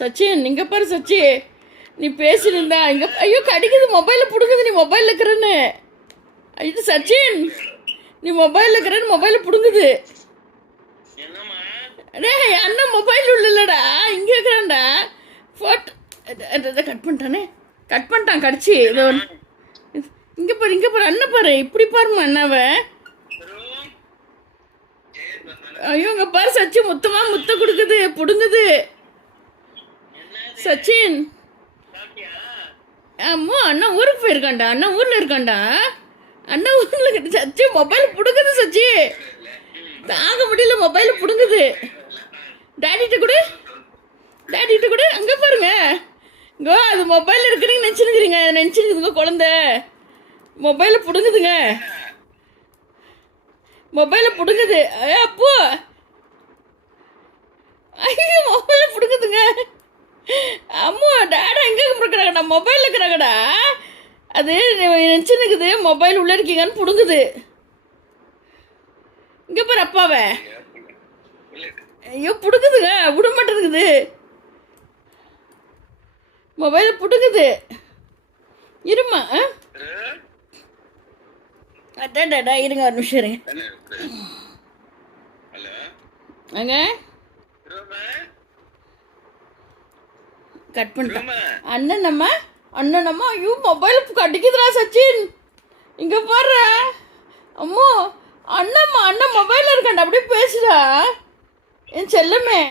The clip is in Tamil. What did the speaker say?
சச்சின் இங்கே பாரு சச்சி, நீ பேசினிருந்தா இங்கே ஐயோ கடிக்குது, மொபைலில் பிடுங்குது, நீ மொபைலில் இருக்கிறன்னு. இது சச்சின், நீ மொபைலில் இருக்கிறன்னு மொபைலில் பிடுங்குது. டே அண்ணன் மொபைல் உள்ளலடா, இங்கே இருக்கிறான்டா. ஃபோட்டோ கட் பண்ணிட்டானே, கட் பண்ணிட்டான் கடிச்சு. இதோ இங்கே பாரு, இங்கே பாரு, அண்ணன் பாரு, இப்படி பாருமா அண்ணாவை. ஐயோ இங்கே பாரு சச்சி, முத்தமாக முத்த கொடுக்குது, பிடுங்குது. சச்சின் அம்மா அண்ணா ஊருக்கு போயிருக்காண்டா, அண்ணா ஊரில் இருக்காண்டா, அண்ணா ஊரில். சச்சி மொபைல் பிடுங்குது சச்சி, தாங்க முடியல, மொபைல் பிடுங்குது. டேடிகிட்ட கூட, டேடிகிட்ட கூட. அங்கே பாருங்க, இங்கோ அது மொபைல் இருக்குறீங்க நினச்சிருக்குதுங்க குழந்த. மொபைலை பிடுங்குதுங்க, மொபைலை பிடுங்குது. அப்போ ஐயோ மொபைலை பிடுங்குதுங்க. அம்மா டேடா எங்கே இருக்கிறாங்கடா, மொபைலில் இருக்கிறாங்கடா. அது நினச்சிருக்குது மொபைல் உள்ளே இருக்கீங்கன்னு பிடுங்குது. இங்கே பாரு அப்பாவை, ஐயோ பிடுங்குதுங்க, விட மாட்டேங்குது, மொபைலை பிடுங்குது. இருமா அட்டாடா, இருங்க ஒரு நிமிஷம் இருங்க. அங்க கட் பண்ணிட்டேன். அண்ணனம்மா ஐயோ மொபைல் கடிக்குதுடா சச்சின். இங்கே பாரு அம்மா, அண்ணன் மொபைலில் இருக்காண்டா, அப்படியே பேசுடா என் செல்லமே.